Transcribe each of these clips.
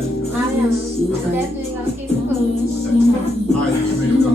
got you. I am. I'm definitely gonna keep it cool. All right, you ready to go?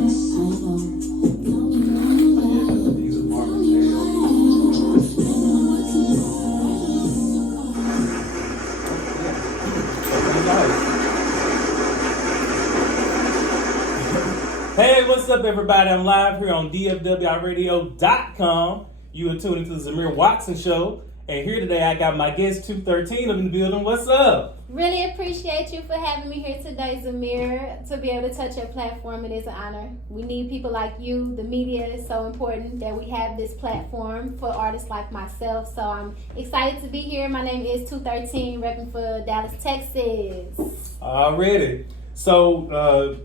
Hey, what's up, everybody? I'm live here on DFWIRadio.com. You are tuning to the Zamir Watson Show. And here today, I got my guest, 213, in the building. What's up? Really appreciate you for having me here today, Zamir. To be able to touch your platform, it is an honor. We need people like you. The media is so important that we have this platform for artists like myself. So I'm excited to be here. My name is 213, repping for Dallas, Texas. Already. So,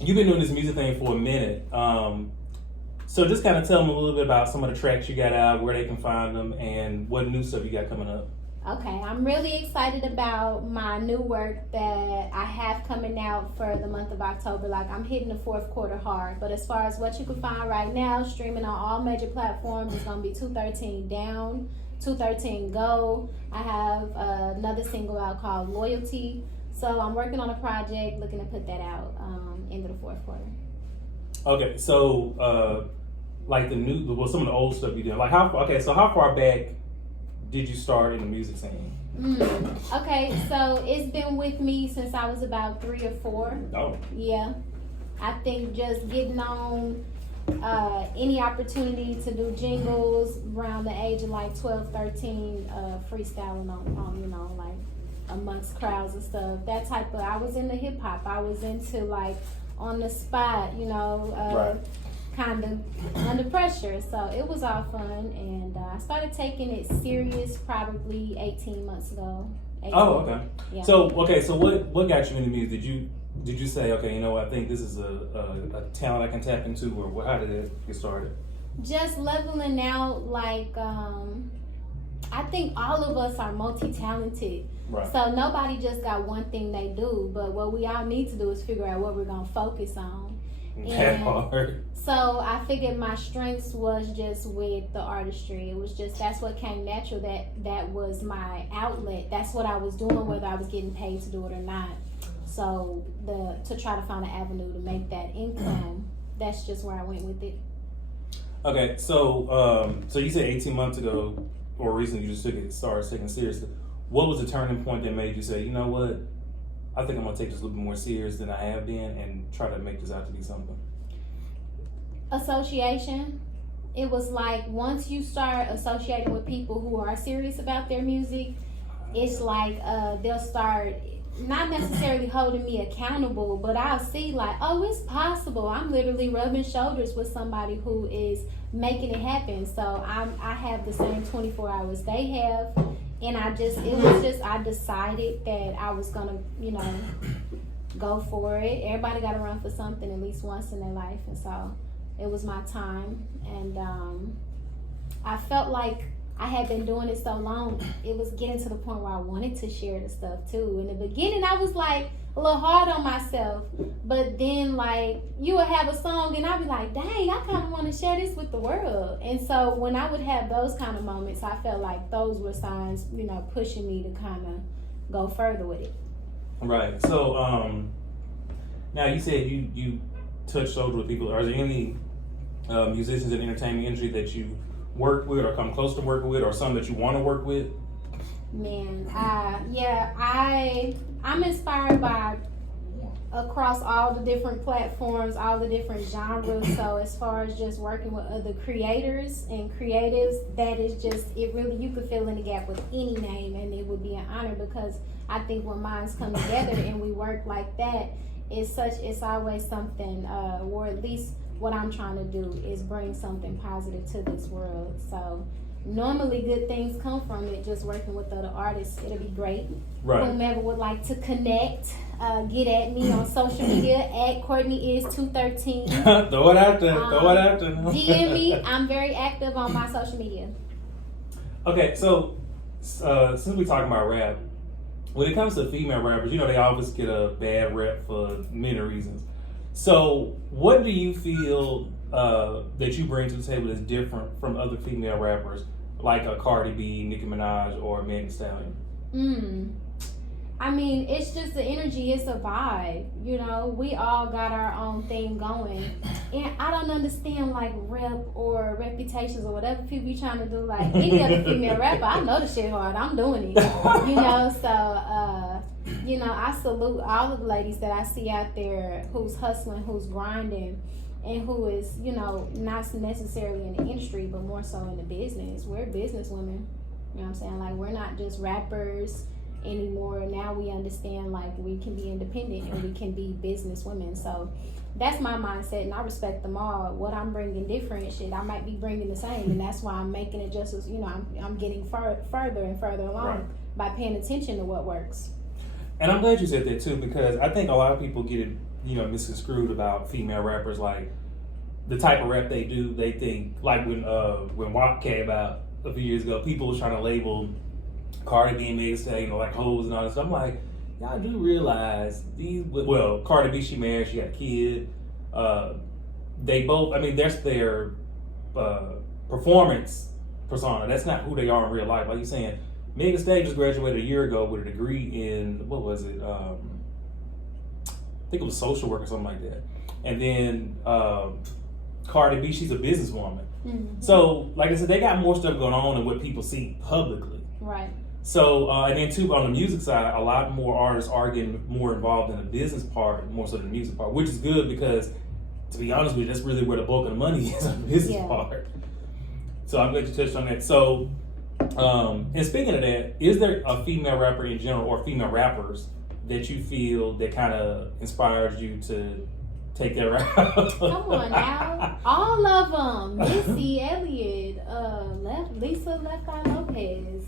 you've been doing this music thing for a minute. So just kind of tell them a little bit about some of the tracks you got out, where they can find them, and what new stuff you got coming up. Okay, I'm really excited about my new work that I have coming out for the month of October. Like, I'm hitting the fourth quarter hard. But as far as what you can find right now, streaming on all major platforms, it's going to be 213 Down, 213 Go. I have another single out called Loyalty. So I'm working on a project, looking to put that out into the fourth quarter. Okay, so like some of the old stuff you did. Like how far back did you start in the music scene? Okay, so it's been with me since I was about 3 or 4. Oh. Yeah. I think just getting on any opportunity to do jingles around the age of like 12, 13, freestyling on like amongst crowds and stuff. That type of, I was into hip hop. I was into like on the spot, Right. kind of under pressure. So it was all fun, and I started taking it serious probably 18 months ago. 18. Oh, okay. Yeah. So what got you into music? Did you say, okay, I think this is a talent I can tap into, or how did it get started? Just leveling out, like I think all of us are multi-talented. Right. So nobody just got one thing they do, but what we all need to do is figure out what we're gonna focus on. That hard. So I figured my strengths was just with the artistry. It was just, that's what came natural. That was my outlet. That's what I was doing, whether I was getting paid to do it or not. So to try to find an avenue to make that income, that's just where I went with it. Okay, so you said 18 months ago, or recently, you just started taking it seriously. What was the turning point that made you say, you know what, I think I'm gonna take this a little bit more serious than I have been, and try to make this out to be something? Association. It was like once you start associating with people who are serious about their music, it's like they'll start not necessarily holding me accountable, but I'll see like, oh, it's possible. I'm literally rubbing shoulders with somebody who is making it happen. So I have the same 24 hours they have, and I decided that I was gonna, go for it. Everybody got to run for something at least once in their life, and so it was my time. And I felt like I had been doing it so long, it was getting to the point where I wanted to share the stuff too. In the beginning, I was like a little hard on myself, but then like you would have a song and I'd be like, dang, I kind of want to share this with the world. And so when I would have those kind of moments, I felt like those were signs, pushing me to kind of go further with it. Right. So now you said you touch shoulders with people. Are there any musicians in the entertainment industry that you work with or come close to working with, or some that you want to work with? Man, I'm inspired by across all the different platforms, all the different genres. So as far as just working with other creators and creatives, that is just, it really, you could fill in the gap with any name and it would be an honor, because I think when minds come together and we work like that, it's always something, or at least what I'm trying to do is bring something positive to this world. So normally good things come from it, just working with other artists. It'll be great. Right. Whomever would like to connect, get at me on social media at Courtney is 213. Throw it out there. DM me. I'm very active on my social media. Okay, so since we're talking about rap, when it comes to female rappers, they always get a bad rep for many reasons. So what do you feel that you bring to the table that's different from other female rappers, like a Cardi B, Nicki Minaj, or Megan Thee Stallion? I mean, it's just the energy. It's a vibe. You know, we all got our own thing going. And I don't understand, like, rep or reputations or whatever people be trying to do. Like, any other female rapper, I know the shit hard. I'm doing it. You know, so, you know, I salute all of the ladies that I see out there who's hustling, who's grinding, and who is, you know, not necessarily in the industry, but more so in the business. We're business women. You know what I'm saying? Like, we're not just rappers anymore. Now we understand, like, we can be independent and we can be business women. So that's my mindset, and I respect them all. What I'm bringing different, shit, I might be bringing the same, and that's why I'm making adjustments. You know, I'm getting further and further along by paying attention to what works. And I'm glad you said that too, because I think a lot of people get it, you know, misconstrued about female rappers. Like, the type of rap they do, they think, like when WAP came out a few years ago, people was trying to label Cardi B and Megan Thee Stallion, you know, like hoes and all this stuff. I'm like, y'all do realize Cardi B, she married, she got a kid. They both, I mean, that's their performance persona. That's not who they are in real life. Like you're saying, Megan Thee Stallion just graduated a year ago with a degree in, what was it? I think it was social work or something like that. And then Cardi B, she's a businesswoman. Mm-hmm. So, like I said, they got more stuff going on than what people see publicly. Right. So, and then too, on the music side, a lot more artists are getting more involved in the business part, more so than the music part, which is good because, to be honest with you, that's really where the bulk of the money is on the business part. So I'm glad you touched on that. So, and speaking of that, is there a female rapper in general or female rappers that you feel that kind of inspires you to take that route? Come on now. All of them. Missy Elliott, Lisa Left Eye Lopez.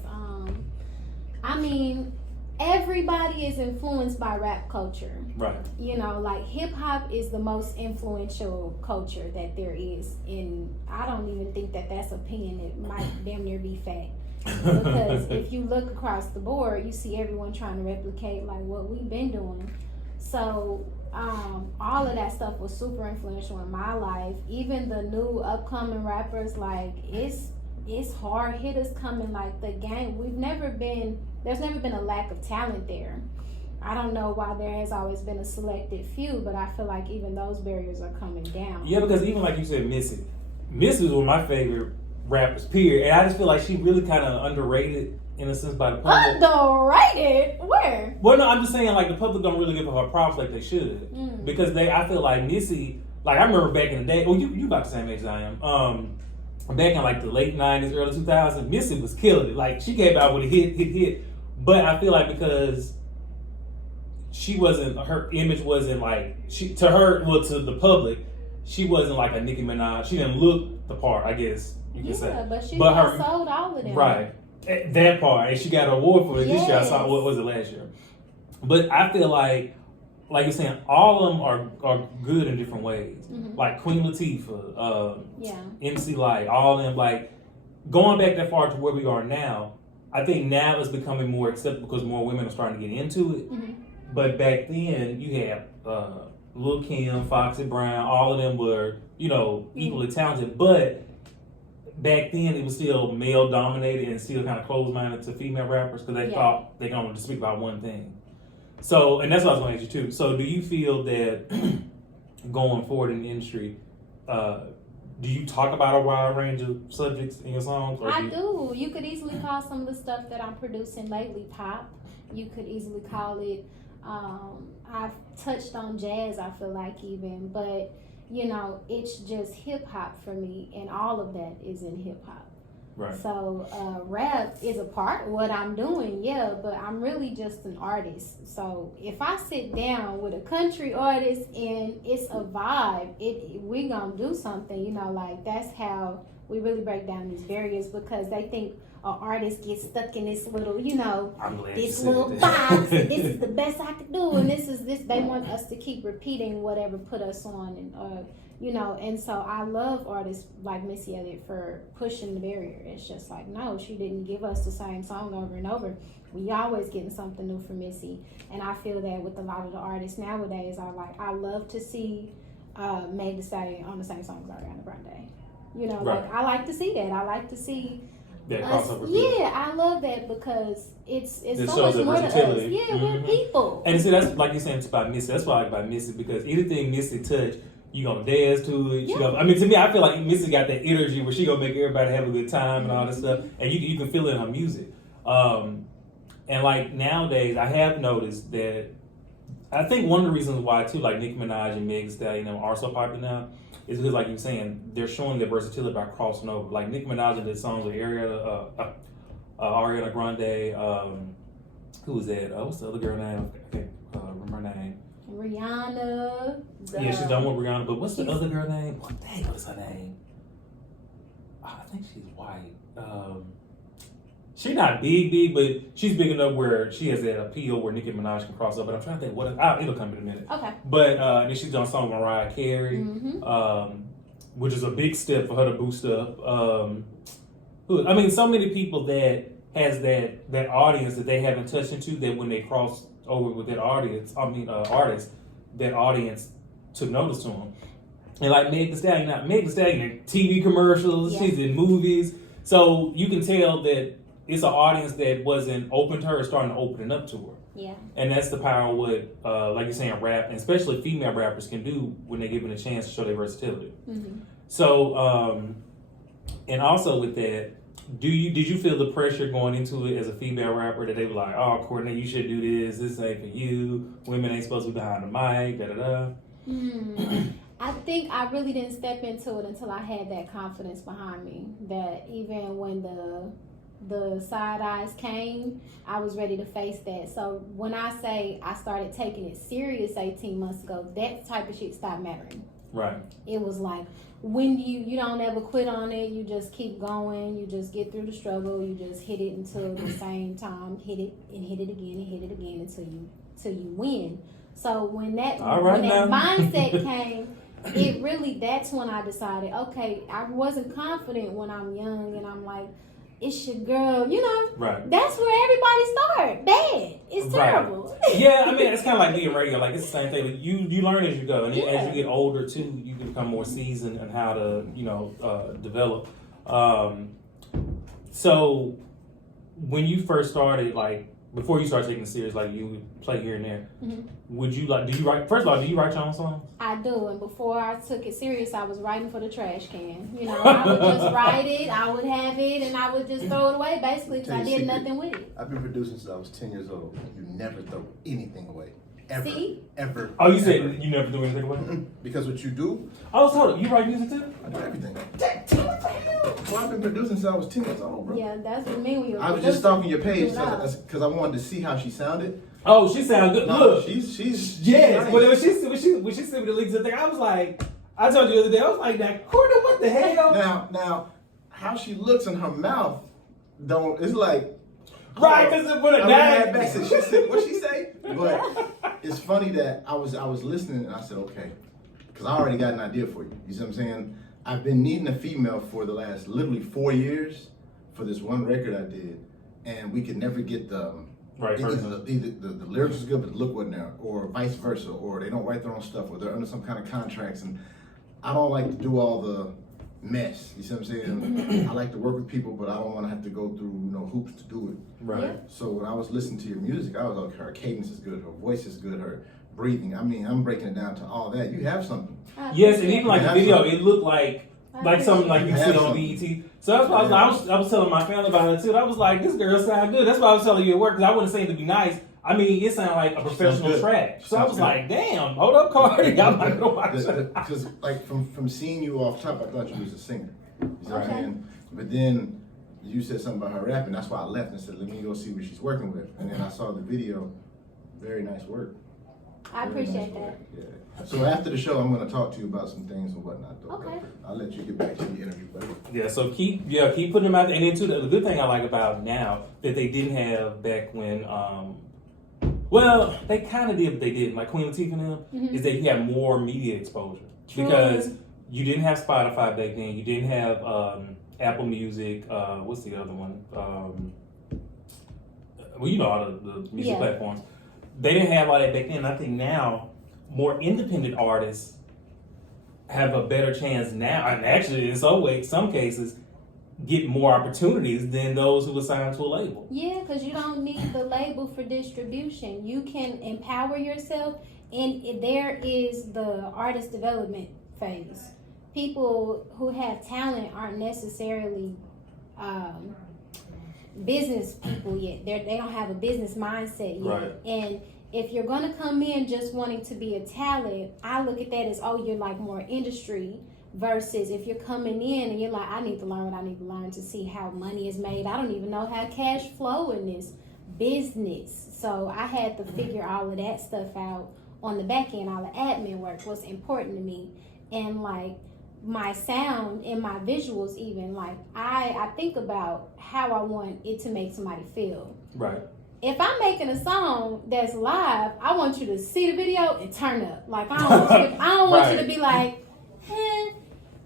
I mean, everybody is influenced by rap culture. Right. You know, like hip hop is the most influential culture that there is. And I don't even think that that's opinion. It might damn near be fact. Because if you look across the board, you see everyone trying to replicate like what we've been doing. So all of that stuff was super influential in my life. Even the new upcoming rappers, like it's hard hitters coming. Like the game, there's never been a lack of talent there. I don't know why there has always been a selected few, but I feel like even those barriers are coming down. Yeah, because even like you said, Missy was one of my favorite rappers, period. And I just feel like she really kind of underrated in a sense by the public. Underrated? Where? Well, no, I'm just saying like the public don't really give her props like they should. Because I feel like Missy, like I remember back in the day, you about the same age as I am. Back in like the late 90s, early 2000s, Missy was killing it. Like she came out with a hit. But I feel like because her image wasn't like, to the public, she wasn't like a Nicki Minaj. She didn't look the part, I guess you could say. But she sold all of them. Right. That part. And she got an award for it this year. I saw, what was it, last year? But I feel like you're saying, all of them are good in different ways. Mm-hmm. Like Queen Latifah, MC Lyte, all of them. Like, going back that far to where we are now, I think now it's becoming more acceptable because more women are starting to get into it. Mm-hmm. But back then, you had Lil' Kim, Foxy Brown, all of them were, equally talented. But back then, it was still male-dominated and still kind of closed-minded to female rappers because they thought they only to speak about one thing. So, and that's what I was going to ask you too. So, do you feel that going forward in the industry, do you talk about a wide range of subjects in your songs? I do. You could easily call some of the stuff that I'm producing lately pop. You could easily call it, I've touched on jazz, I feel like even, but it's just hip hop for me, and all of that is in hip hop. Right. So rap is a part of what I'm doing, but I'm really just an artist. So if I sit down with a country artist and it's a vibe, we gonna do something, like that's how we really break down these barriers, because they think an artist gets stuck in this little, this little box, and this is the best I could do, and this. They want us to keep repeating whatever put us on, and so I love artists like Missy Elliott for pushing the barrier. It's just like, no, she didn't give us the same song over and over. We always getting something new from Missy, and I feel that with a lot of the artists nowadays, I love to see Meg Thee Stallion on the same song as Ariana Grande. Right. Like I like to see that. I like to see that crossover. People. Yeah, I love that because it's It so shows much the more to us. versatility. Yeah, we're people. And see, that's like you're saying it's about Missy. That's what I like about Missy because anything Missy touch, you gonna dance to it. Yeah. I mean, to me, I feel like Missy got that energy where she gonna make everybody have a good time and all that stuff, and you can feel it in her music. And like nowadays, I have noticed that. I think one of the reasons why too, like Nicki Minaj and Meg Thee Stallion are so popular now, is because like you were saying, they're showing their versatility by crossing over. Like Nicki Minaj did songs with Ariana Grande. Who was that? What's the other girl name? I can't remember her name. Rihanna. Yeah, she's done with Rihanna, but what's the other girl name? What the hell is her name? I think she's white. She's not big, but she's big enough where she has that appeal where Nicki Minaj can cross over. But I'm trying to think it'll come in a minute. Okay. But then she's done a song with Mariah Carey, which is a big step for her to boost up. I mean, so many people that has that audience that they haven't touched into that when they cross over with that audience, artist, that audience took notice to them. And like Meg Thee Stallion, Meg Thee Stallion in TV commercials, Yeah. she's in movies, so you can tell that it's an audience that wasn't open to her, starting to open it up to her. Yeah. And that's the power of what, like you're saying, rap, and especially female rappers can do when they're given a chance to show their versatility. Mm-hmm. So, and also with that, did you feel the pressure going into it as a female rapper that they were like, oh, Courtney, you should do this ain't for you, women ain't supposed to be behind the mic, da-da-da? I think I really didn't step into it until I had that confidence behind me, that even when the side eyes came, I was ready to face that. So when I say I started taking it serious 18 months ago, that type of shit stopped mattering. Right. It was like, when you don't ever quit on it, you just keep going, you just get through the struggle, you just hit it until the same time, hit it and hit it again and hit it again until you win. So when that mindset came, that's when I decided, okay, I wasn't confident when I'm young and I'm like, it's your girl, Right. That's where everybody start. Bad. It's terrible. Yeah, I mean, it's kind of like me and radio. Like, it's the same thing. But you learn as you go. And as you get older, too, you can become more seasoned in how to, develop. So, when you first started, like, before you started taking it serious, like, you would play here and there, would you, like, do you write your own songs? I do, and before I took it serious, I was writing for the trash can. I would just write it, I would have it, and I would just throw it away, basically, because I did nothing with it. I've been producing since I was 10 years old. You never throw anything away. Ever. See? Ever. Oh, you said ever. you never do anything with it? Because what you do, Oh, so you write music too? I do everything. Well, I've been producing since I was 10 years old, bro. Yeah, that's what I mean when you're I was just stalking your page Do it all. because I wanted to see how she sounded. Oh, she sounds good. No, Look. she's Yes, nice. but when she sent me the links and thing, I was like, I told you the other day, I was like, that Courtney, what the hell? Now, how she looks in her mouth, it's like. Right, because when a bad back. She said, what'd she say? But it's funny that I was listening and I said, okay, because I already got an idea for you. You see what I'm saying? I've been needing a female for the last literally 4 years for this one record I did, and we could never get the right. either the lyrics was good but the look wasn't there, or vice versa, or they don't write their own stuff, or they're under some kind of contracts, and I don't like to do all the mess. You see what I'm saying? I like to work with people, but I don't want to have to go through hoops to do it. Right. Yeah. So when I was listening to your music, I was like, her cadence is good, her voice is good, her breathing. I mean, I'm breaking it down to all that. You have something. Yes, and even like the Yeah, video, absolutely. it looked like something like you see on BET. So that's why I was telling my family about it too. I was like, this girl sound good. That's why I was telling you at work, because I wasn't saying to be nice. I mean, it sounded like a professional track. So I was like, damn, hold up, Cardi. I'm like, go watch it. Because like from seeing you off top, I thought you was a singer. You know what I'm Okay. saying? But then you said something about her rapping. That's why I left and said, let me go see what she's working with. And then I saw the video. Very nice work. I Very appreciate nice that. work. Yeah. So after the show, I'm going to talk to you about some things and whatnot. Though. Okay. I'll let you get back to the interview, buddy. Yeah, so keep putting them out there. And then too, the good thing I like about now that they didn't have back when, well, they kind of did, but they didn't. Like Queen Latifah and them, is that you had more media exposure. True. Because you didn't have Spotify back then. You didn't have Apple Music. What's the other one? Well, you know all the music platforms. They didn't have all that back then. I think now more independent artists have a better chance now, and actually in some cases, get more opportunities than those who are signed to a label. Yeah, because you don't need the label for distribution. You can empower yourself, and there is the artist development phase. People who have talent aren't necessarily business people yet. They don't have a business mindset yet. Right. And if you're gonna come in just wanting to be a talent, I look at that as, oh, you're like more industry. Versus if you're coming in and you're like, I need to learn what I need to learn to see how money is made. I don't even know how cash flow in this business. So I had to figure all of that stuff out on the back end. All the admin work was important to me. And like my sound and my visuals even, like I think about how I want it to make somebody feel. Right. If I'm making a song that's live, I want you to see the video and turn up. Like I don't want you to be like,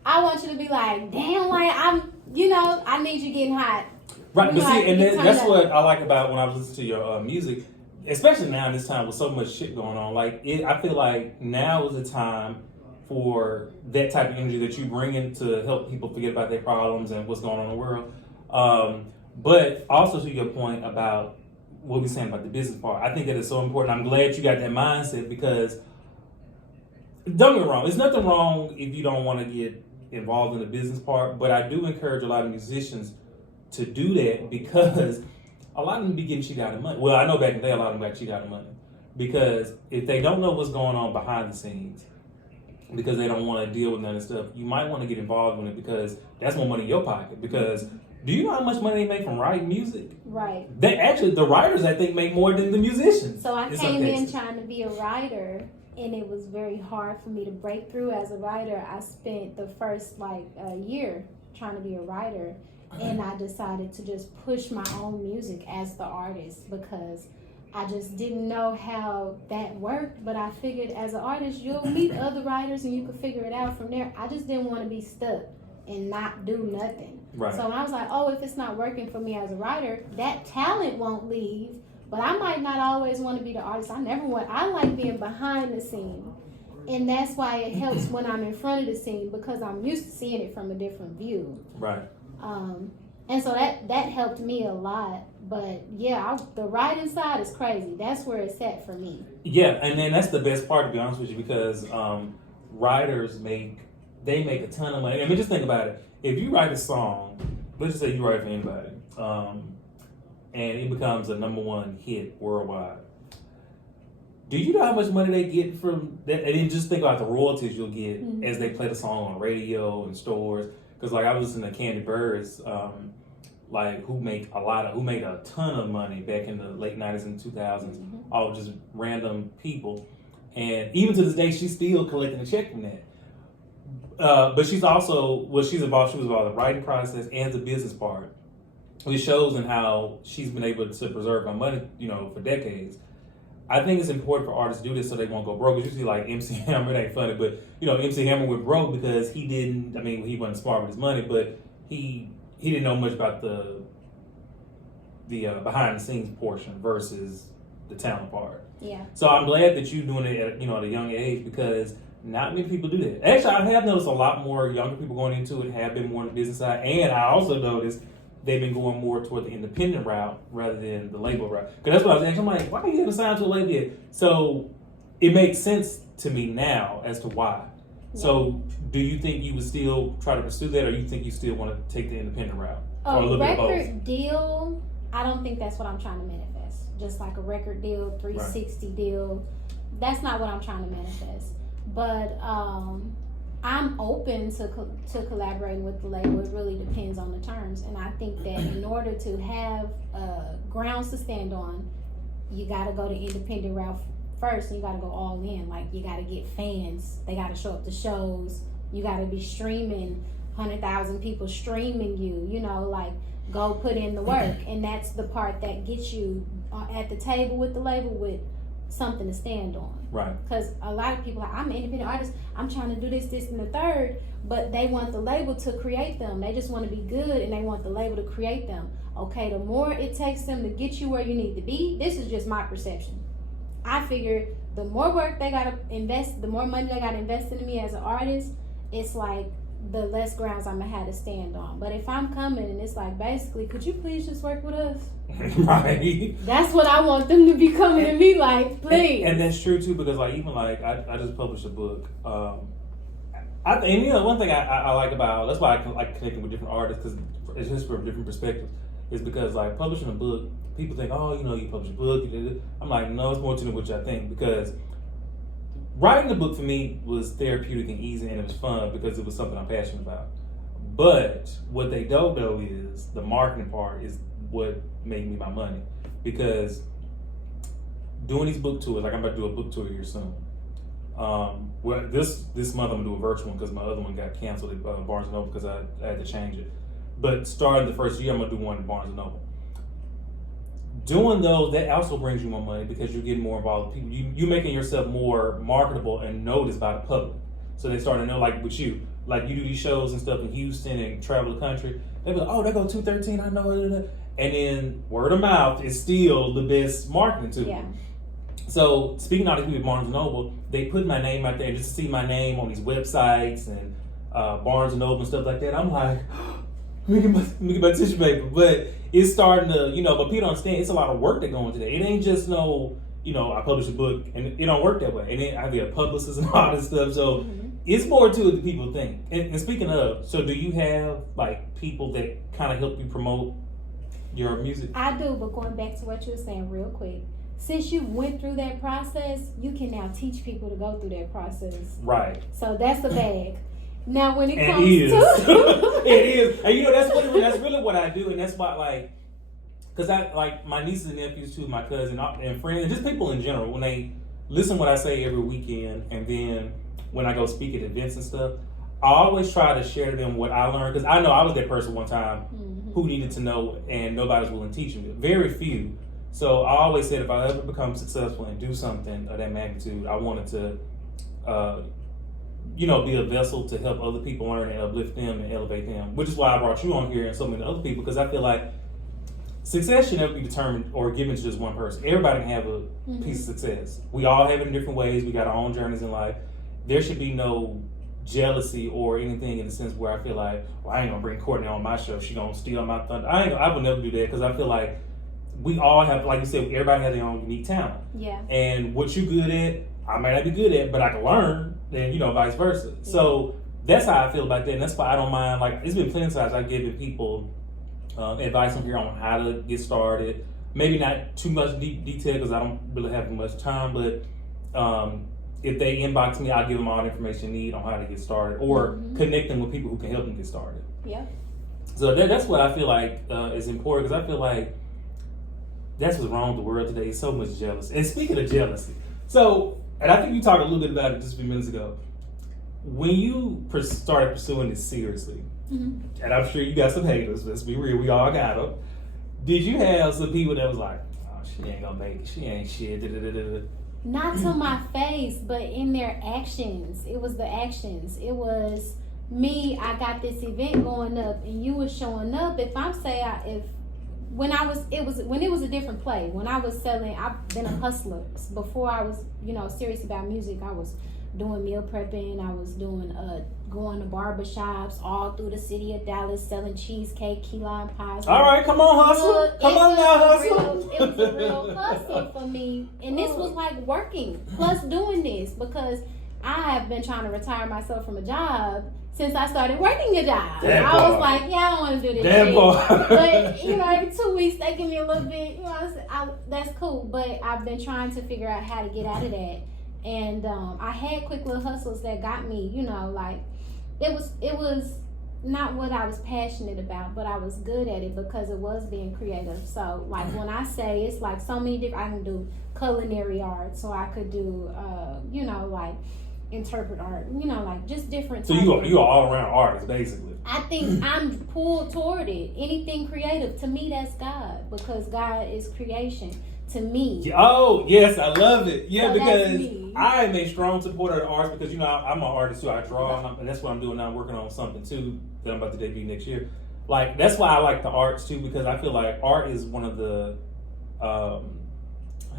I want you to be like, damn, like I need you getting hot. Right, but like, see, and that's up. what I like about when I was listening to your music, especially now in this time with so much shit going on. Like, I feel like now is the time for that type of energy that you bring in to help people forget about their problems and what's going on in the world. But also to your point about what we're saying about the business part, I think that is so important. I'm glad you got that mindset because, don't get me wrong, there's nothing wrong if you don't want to get involved in the business part, but I do encourage a lot of musicians to do that because a lot of them be getting cheated out of money. Well, I know back in the day a lot of them got cheated out of money because if they don't know what's going on behind the scenes, because they don't want to deal with none of the stuff, you might want to get involved in it because that's more money in your pocket. Because do you know how much money they make from writing music? Right. They actually, the writers I think make more than the musicians. So I came in trying to be a writer, and it was very hard for me to break through as a writer. I spent the first a year trying to be a writer, and I decided to just push my own music as the artist because I just didn't know how that worked. But I figured as an artist, you'll meet other writers and you can figure it out from there. I just didn't want to be stuck and not do nothing. Right. So when I was like, oh, if it's not working for me as a writer, that talent won't leave. But I might not always want to be the artist. I like being behind the scene. And that's why it helps when I'm in front of the scene because I'm used to seeing it from a different view. Right. And so that helped me a lot. But yeah, the writing side is crazy. That's where it's at for me. Yeah, and then that's the best part, to be honest with you, because writers make a ton of money. I mean, just think about it. If you write a song, let's just say you write it for anybody, and it becomes a #1 hit worldwide. Do you know how much money they get from that? And then just think about the royalties you'll get as they play the song on radio and stores. Because like I was listening to Candy Birds, who made a ton of money back in the late 90s and 2000s, all just random people. And even to this day, she's still collecting a check from that. But she's also, she was involved in the writing process and the business part. It shows in how she's been able to preserve her money, for decades. I think it's important for artists to do this so they won't go broke. Because you see like MC Hammer, it ain't funny, but MC Hammer went broke because he wasn't smart with his money, but he didn't know much about the behind the scenes portion versus the talent part. Yeah. So I'm glad that you're doing it at a young age because not many people do that. Actually, I have noticed a lot more younger people going into it have been more on the business side, and I also noticed they've been going more toward the independent route rather than the label route. Because that's what I was asking. I'm like, why are you haven't signed to a label yet? So it makes sense to me now as to why. Yeah. So do you think you would still try to pursue that, or you think you still want to take the independent route? Or a little bit of both? Record deal, I don't think that's what I'm trying to manifest. Just like a record deal, 360 deal. That's not what I'm trying to manifest. But I'm open to collaborating with the label. It really depends on the terms. And I think that in order to have grounds to stand on, you got to go the independent route first, and you got to go all in. Like, you got to get fans. They got to show up to shows. You got to be streaming, 100,000 people streaming you. Go put in the work. And that's the part that gets you at the table with the label with something to stand on. Right. Because a lot of people I'm an independent artist, I'm trying to do this, and the third, but they want the label to create them. They just want to be good, and they want the label to create them. Okay, the more it takes them to get you where you need to be, this is just my perception. I figure the more work they gotta invest, the more money they gotta invest into me as an artist, it's like the less grounds I'm gonna have to stand on. But if I'm coming and it's like, basically, could you please just work with us? Right. That's what I want them to be coming to me like, please. And that's true too, because like even like I just published a book. And you know, one thing I like about, that's why I like connecting with different artists, because it's just from different perspectives, is because like publishing a book, people think, oh, you know, you publish a book. I'm like, no, it's more to what I think, because writing the book for me was therapeutic and easy, and it was fun because it was something I'm passionate about. But what they don't know is the marketing part is what made me my money, because doing these book tours, like I'm about to do a book tour here soon. Well, this month I'm gonna do a virtual one because my other one got canceled at Barnes & Noble because I had to change it. But starting the first year, I'm gonna do one at Barnes & Noble. Doing those, that also brings you more money because you're getting more involved with people. You're making yourself more marketable and noticed by the public. So they start to know, like with you, like you do these shows and stuff in Houston and travel the country. They be like, oh, they go 213, I know it. And then word of mouth is still the best marketing tool. Yeah. So speaking out of people at Barnes & Noble, they put my name out there, and just to see my name on these websites and Barnes & Noble and stuff like that, I'm like, let me get my tissue paper. But it's starting to, you know, but people don't understand it's a lot of work that go into that. It ain't just no, you know, I publish a book and it don't work that way. And then I be a publicist and all this stuff. So it's more to it than people think. And speaking of, so do you have like people that kind of help you promote your music? I do, but going back to what you were saying real quick, since you went through that process, you can now teach people to go through that process. Right. So that's a bag. Now when it And comes it is. to It is. And you know, that's really what I do. And that's why, like, because I, like, my nieces and nephews too, my cousin and friends, and just people in general, when they listen to what I say every weekend, and then when I go speak at events and stuff, I always try to share to them what I learned, because I know I was that person one time who needed to know, and nobody was willing to teach me. Very few. So I always said if I ever become successful and do something of that magnitude, I wanted to, you know, be a vessel to help other people learn and uplift them and elevate them. Which is why I brought you on here and so many other people, because I feel like success should never be determined or given to just one person. Everybody can have a piece of success. We all have it in different ways. We got our own journeys in life. There should be no jealousy or anything in the sense where I feel like, well, I ain't gonna bring Courtney on my show. She gonna steal my thunder. I would never do that, because I feel like we all have, like you said, everybody has their own unique talent. yeah. And what you good at, I might not be good at, but I can learn, and you know, vice versa. Yeah. So that's how I feel about that, and that's why I don't mind. Like, it's been plenty of times I've given people advice on here on how to get started. Maybe not too much deep detail because I don't really have much time, but if they inbox me, I'll give them all the information they need on how to get started, or connect them with people who can help them get started. Yeah. So that's what I feel like is important, because I feel like that's what's wrong with the world today. It's so much jealousy. And speaking of jealousy, so, and I think you talked a little bit about it just a few minutes ago. When you started pursuing this seriously, and I'm sure you got some haters, let's be real, we all got them. Did you have some people that was like, oh, she ain't gonna make it, she ain't shit, da-da-da-da-da? Not to my face, but in their actions. It was the actions. It was me, I got this event going up and you was showing up. If I'm saying, when it was a different play. When I was selling, I've been a hustler. Before I was, you know, serious about music, I was doing meal prepping. I was doing going to barbershops all through the city of Dallas, selling cheesecake, key lime pies. All right, come on, hustle. Come on now, hustle. It was a real hustle for me. And this was like working, plus doing this, because I have been trying to retire myself from a job since I started working a job. I was like, yeah, I don't want to do this shit. But, you know, every 2 weeks they give me a little bit, you know, that's cool. But I've been trying to figure out how to get out of that. And I had quick little hustles that got me, you know, like, it was not what I was passionate about, but I was good at it because it was being creative. So, like, when I say it's like so many different, I can do culinary art, so I could do, you know, like, interpret art, you know, like just different. So you're all around artist, basically. I think I'm pulled toward it. Anything creative, to me, that's God, because God is creation. To me. Oh yes, I love it. Yeah, so because I am a strong supporter of the arts, because you know I'm an artist too. I draw, and that's what I'm doing now. I'm working on something too that I'm about to debut next year. Like, that's why I like the arts too, because I feel like art is one of the how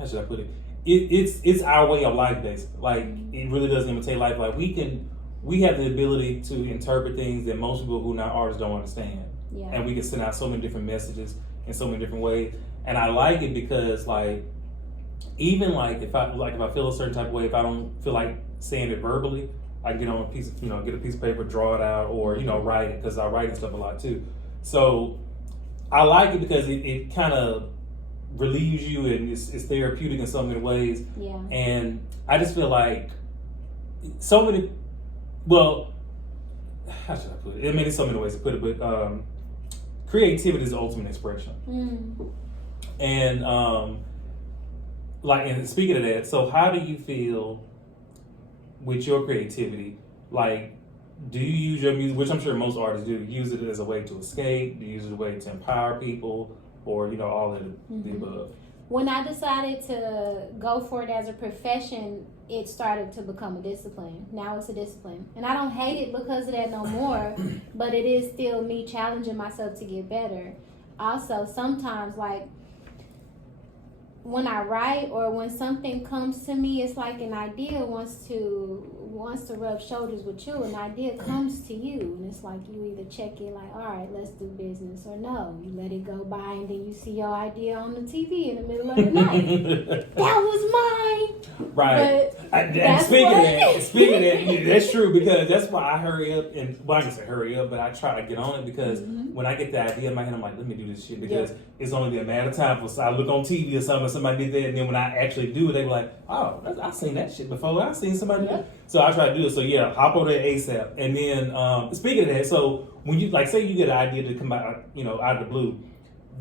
should I put it? It's our way of life, basically. Like, it really does imitate life. Like, we can we have the ability to interpret things that most people who are not artists don't understand. Yeah. And we can send out so many different messages in so many different ways. And I like it because like, even like if I feel a certain type of way, if I don't feel like saying it verbally, I can get on a piece of, get a piece of paper, draw it out, or, write it, because I write and stuff a lot too. So I like it because it kind of relieves you, and it's therapeutic in so many ways. Yeah. And I just feel like so many, well, how should I put it? I mean, there's so many ways to put it, but creativity is the ultimate expression. And and speaking of that, so how do you feel with your creativity? Like, do you use your music, which I'm sure most artists do, use it as a way to escape? Do you use it as a way to empower people? Or, all of the above? When I decided to go for it as a profession, it started to become a discipline. Now it's a discipline. And I don't hate it because of that no more, but it is still me challenging myself to get better. Also, sometimes, like, when I write or when something comes to me, it's like an idea wants to rub shoulders with you. An idea comes to you, and it's like you either check it like, all right, let's do business, or no, you let it go by, and then you see your idea on the TV in the middle of the night. That was mine. Right. Speaking of that, that's true, because that's why I hurry up, and well, I can say hurry up, but I try to get on it, because when I get the idea in my head, I'm like, let me do this shit, because it's only a matter of time for I look on TV or something, somebody did that, and then when I actually do it, they be like, oh, I've seen that shit before. I've seen somebody do it. So I try to do it. So yeah, hop over there ASAP. And then speaking of that, so when you say you get an idea to come out, out of the blue,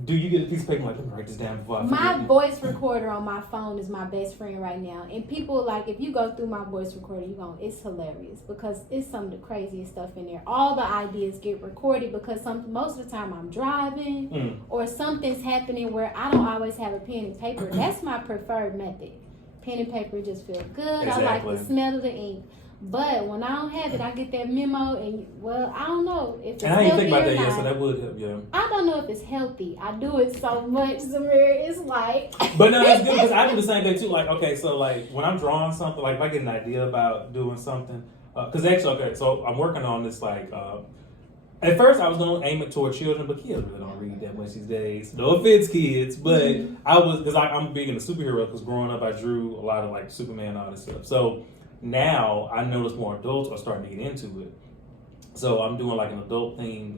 do you get a piece of paper like, let me write this down before I forget? My voice recorder on my phone is my best friend right now. And people, like, if you go through my voice recorder, it's hilarious, because it's some of the craziest stuff in there. All the ideas get recorded because most of the time I'm driving or something's happening where I don't always have a pen and paper. That's my preferred method. Pen and paper just feel good. Exactly. I like the smell of the ink. But when I don't have it, I get that memo, and I don't know if it's healthy. And I didn't think about that not. yet, so that would help, yeah. I don't know if it's healthy. I do it so much, Zamir. It's like. But no, that's good, because I do the same thing too. Like, okay, so like when I'm drawing something, like if I get an idea about doing something, because actually, okay, so I'm working on this like. At first, I was gonna aim it toward children, but kids really don't read that much these days. No offense, kids, but I was, because I'm big into superhero. Because growing up, I drew a lot of like Superman and all this stuff. So now I notice more adults are starting to get into it. So I'm doing like an adult themed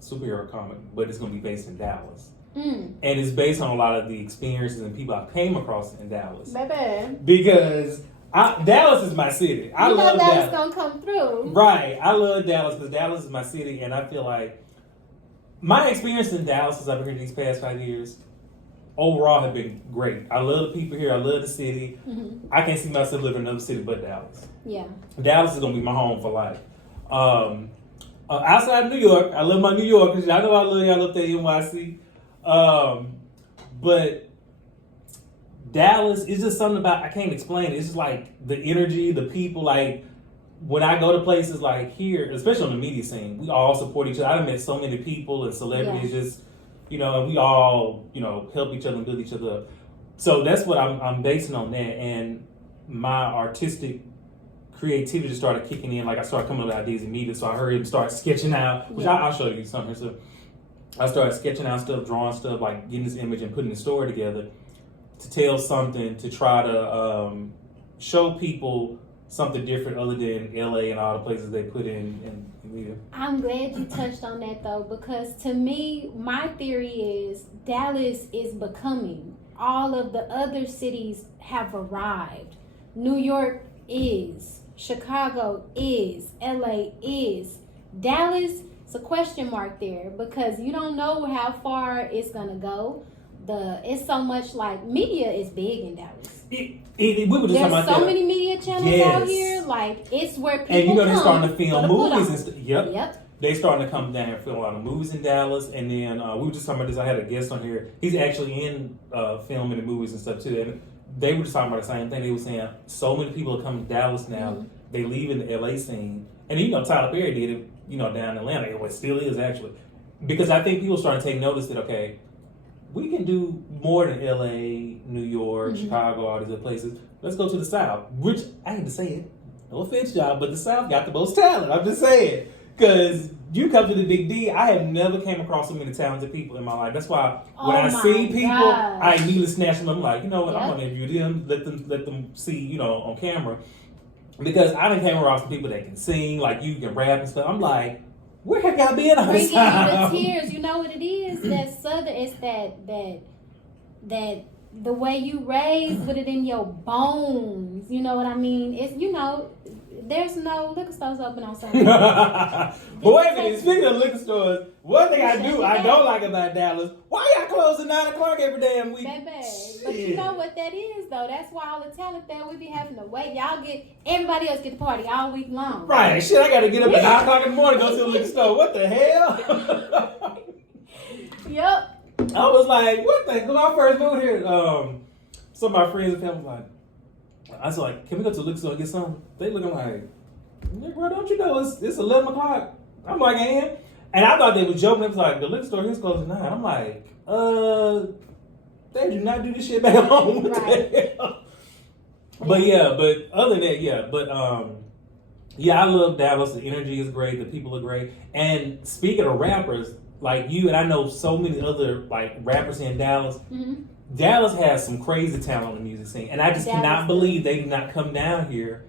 superhero comic, but it's gonna be based in Dallas, and it's based on a lot of the experiences and people I came across in Dallas. Baby. Because Dallas is my city. I love Dallas. Gonna come through. Right. I love Dallas because Dallas is my city, and I feel like my experience in Dallas since I've been here these past 5 years overall have been great. I love the people here. I love the city. I can't see myself living in another city but Dallas. Yeah. Dallas is gonna be my home for life. Outside of New York, I love my New Yorkers. I know I love y'all up there in NYC. But Dallas is just something about, I can't explain it. It's just like the energy, the people. Like when I go to places like here, especially on the media scene, we all support each other. I've met so many people and celebrities just, and we all, help each other and build each other up. So that's what I'm basing on that. And my artistic creativity started kicking in. Like I started coming up with ideas immediately. So I hurried and started sketching out, which I'll show you something. So I started sketching out stuff, drawing stuff, like getting this image and putting the story together to tell something, to try to show people something different other than LA and all the places they put in media. I'm glad you touched on that though, because to me, my theory is Dallas is becoming. All of the other cities have arrived. New York is, Chicago is, LA is. Dallas, it's a question mark there, because you don't know how far it's gonna go. It's so much, like, media is big in Dallas. We were just There's talking about so that. many media channels out here. Like, it's where people and they're come starting to film for the movies put-on. and stuff. Yep. They starting to come down and film a lot of movies in Dallas. And then we were just talking about this. I had a guest on here. He's actually in filming the movies and stuff too. And they were just talking about the same thing. They were saying so many people are coming to Dallas now. They leave in the LA scene. And Tyler Perry did it, down in Atlanta. It still is actually. Because I think people starting to take notice that, okay, we can do more than LA, New York, Chicago, all these other places. Let's go to the South, which I hate to say it, no offense, y'all, but the South got the most talent. I'm just saying. Because you come to the Big D, I have never came across so many talented people in my life. That's why when I see people, I immediately snatch them. I'm like, you know what? I'm going to interview them, let them see, you know, on camera. Because I done came across some people that can sing, like you can rap and stuff. I'm like, where have y'all been all this time? Bringing you the tears. You know what it is? That Southern, it's that the way you raised with it in your bones. You know what I mean? It's, you know, there's no liquor stores open on Sunday. But wait a minute, speaking of liquor stores, one thing I don't like about Dallas, why y'all close at 9 o'clock every damn week? But you know what that is, though? That's why all the talent that we be having to wait. Everybody else get to party all week long. Right, shit, I gotta get up at 9 o'clock in the morning to go to the liquor store. What the hell? Yep. I was like, what the hell? When I first moved here, some of my friends and family was like, I was like, can we go to the liquor store and get something? They looking like, yeah, bro, don't you know it's 11 o'clock? I'm like, and I thought they were joking. It was like, the liquor store here's closed at 9. I'm like, they do not do this shit back home. What the hell? But other than that, I love Dallas. The energy is great. The people are great. And speaking of rappers, like you, and I know so many other like rappers in Dallas. Mm-hmm. Dallas has some crazy talent on the music scene, and I just cannot believe they do not come down here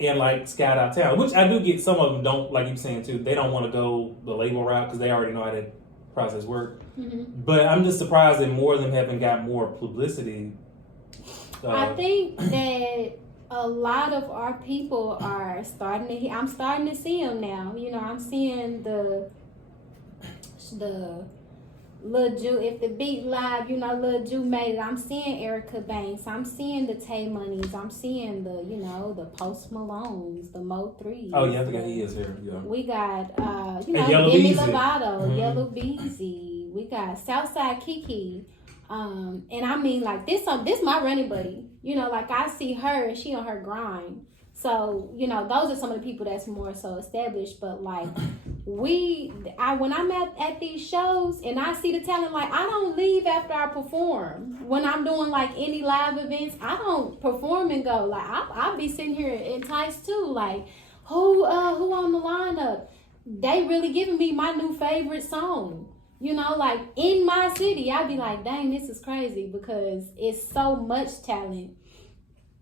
and like scout out talent. Which I do get. Some of them don't, like you were saying too. They don't want to go the label route because they already know how that process works. Mm-hmm. But I'm just surprised that more of them haven't got more publicity. I think that a lot of our people are starting to. I'm starting to see them now. You know, I'm seeing the Lil Ju, if the beat live, you know, Lil Ju made it. I'm seeing Erica Banks. I'm seeing the Tay Moneys. I'm seeing the, you know, the Post Malones, the Mo3s. Oh yeah, I think he is here. Yeah. We got, you know, Demi Lovato, Yellow Beezy. We got Southside Kiki. And I mean, like this my running buddy. You know, like I see her and she on her grind. So, you know, those are some of the people that's more so established. But like when I'm at these shows and I see the talent, like I don't leave after I perform. When I'm doing like any live events, I don't perform and go. Like I'll be sitting here enticed too. Like who on the lineup? They really giving me my new favorite song. You know, like in my city, I'd be like, dang, this is crazy because it's so much talent.